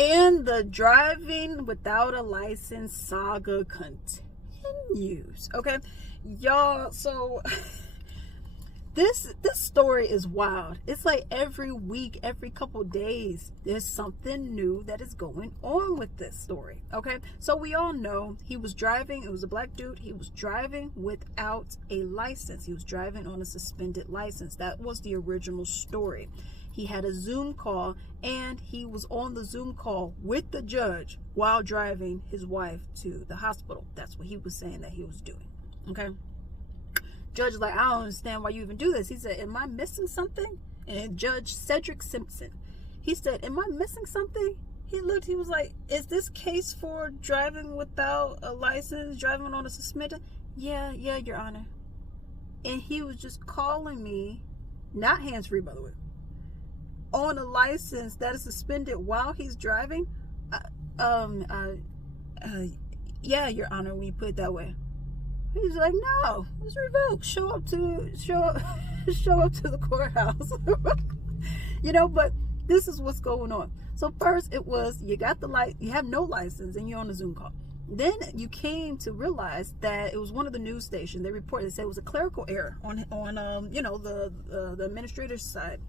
And the driving without a license saga continues. Okay, y'all. So this story is wild. It's like every week, every couple days, there's something new that is going on with this story. Okay, so we all know he was driving. It was a black dude. He was driving without a license. He was driving on a suspended license. That was the original story. He had a Zoom call, and he was on the Zoom call with the judge while driving his wife to the hospital. That's what he was saying that he was doing. Okay. Judge is like, I don't understand why you even do this. He said, am I missing something? And Judge Cedric Simpson, he said, am I missing something? He looked, he was like, is this case for driving without a license, driving on a suspended? Yeah, Your Honor. And he was just calling me, not hands-free, by the way, on a license that is suspended while he's driving. Yeah, Your Honor, when you put it that way. He's like, no, it's revoked. Show up to the courthouse. You know, but this is what's going on. So first it was, you have no license and you're on a Zoom call. Then you came to realize that it was one of the news stations. They reported, they said it was a clerical error on the administrative side.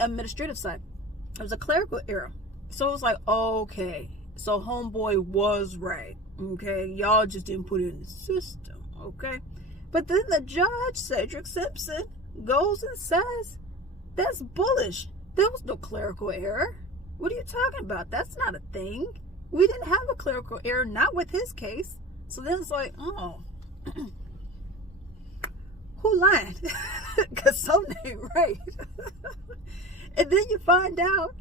It was a clerical error. So it was like, okay, so homeboy was right. Okay, y'all just didn't put it in the system. Okay, but then the judge, Cedric Simpson, goes and says, that's bullish. There was no clerical error. What are you talking about? That's not a thing. We didn't have a clerical error, not with his case. So then it's like, oh, who lied? Because something ain't right. And then you find out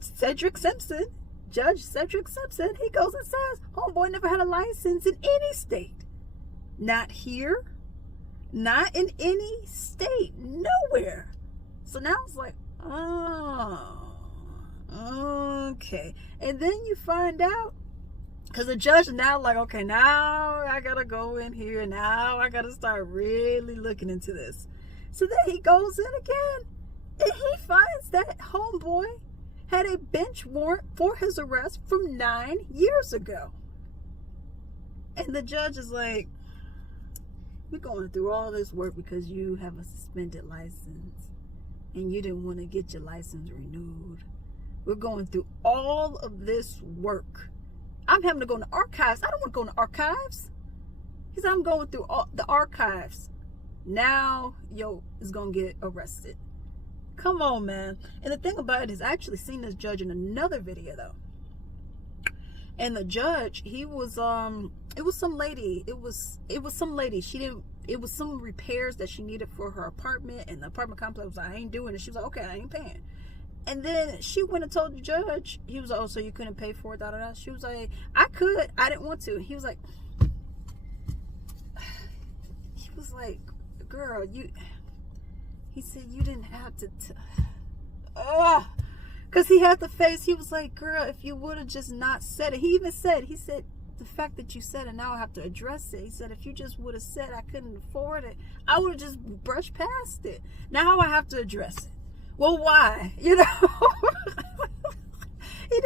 Cedric Simpson, Judge Cedric Simpson, he goes and says, homeboy never had a license in any state. Not here, not in any state, nowhere. So now it's like, oh, okay. And then you find out, because the judge now like, okay, now I gotta go in here. Now I gotta start really looking into this. So then he goes in again, and he finds that homeboy had a bench warrant for his arrest from 9 years ago. And the judge is like, we're going through all this work because you have a suspended license and you didn't want to get your license renewed. We're going through all of this work. I'm having to go in the archives. I don't want to go in the archives. He said, I'm going through all the archives. Now, is going to get arrested. Come on, man. And the thing about it is, I actually seen this judge in another video, though. And the judge, he was, it was some lady. It was some lady. It was some repairs that she needed for her apartment. And the apartment complex was like, I ain't doing it. She was like, okay, I ain't paying. And then she went and told the judge. He was like, oh, so you couldn't pay for it, da, da, da. She was like, I could. I didn't want to. He was like, girl, he said, you didn't have to, because he had the face. He was like, girl, if you would have just not said it. He said, the fact that you said it, now I have to address it. He said, if you just would have said I couldn't afford it, I would have just brushed past it. Now I have to address it. Well, why? You know? He's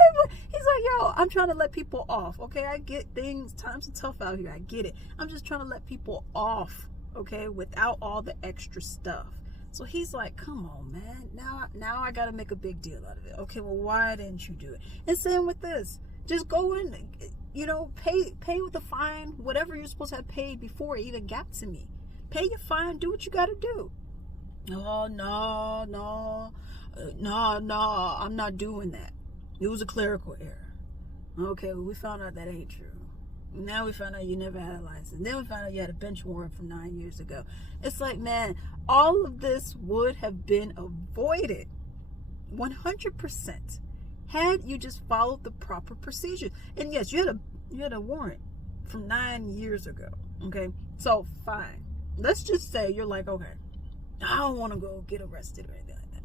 like, yo, I'm trying to let people off. Okay, I get things. Times are tough out here. I get it. I'm just trying to let people off. Okay, without all the extra stuff. So he's like, come on, man. Now I got to make a big deal out of it. Okay, well, why didn't you do it? And same with this. Just go in, pay with the fine, whatever you're supposed to have paid before it even got to me. Pay your fine, do what you got to do. Oh, no, I'm not doing that. It was a clerical error. Okay, well, we found out that ain't true. Now we found out you never had a license. Then we found out you had a bench warrant from 9 years ago. It's like, man, all of this would have been avoided 100% had you just followed the proper procedure. And yes, you had a warrant from 9 years ago. Okay, so fine. Let's just say you're like, okay, I don't want to go get arrested or anything like that.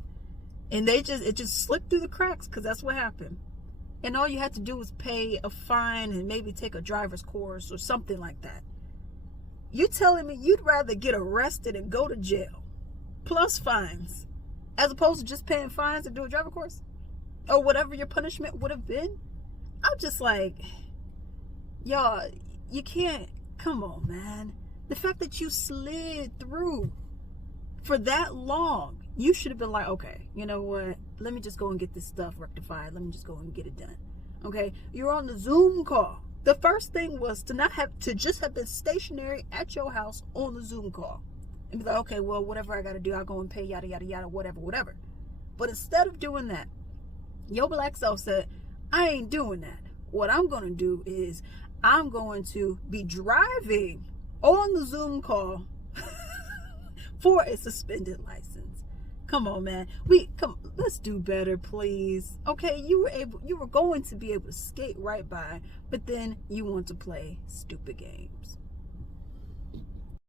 And it just slipped through the cracks, because that's what happened. And all you had to do was pay a fine and maybe take a driver's course or something like that. You telling me you'd rather get arrested and go to jail plus fines as opposed to just paying fines and do a driver's course? or whatever your punishment would have been. I'm just like, y'all, you can't, come on, man. The fact that you slid through for that long, you should have been like, okay, you know what? Let me just go and get this stuff rectified. Let me just go and get it done. Okay? You're on the Zoom call. The first thing was to just have been stationary at your house on the Zoom call. And be like, okay, well, whatever I got to do, I'll go and pay, yada, yada, yada, whatever. But instead of doing that, your black self said, I ain't doing that. What I'm going to do is I'm going to be driving on the Zoom call for a suspended license. Come on, man. Let's do better, please. Okay, you were going to be able to skate right by, but then you want to play stupid games.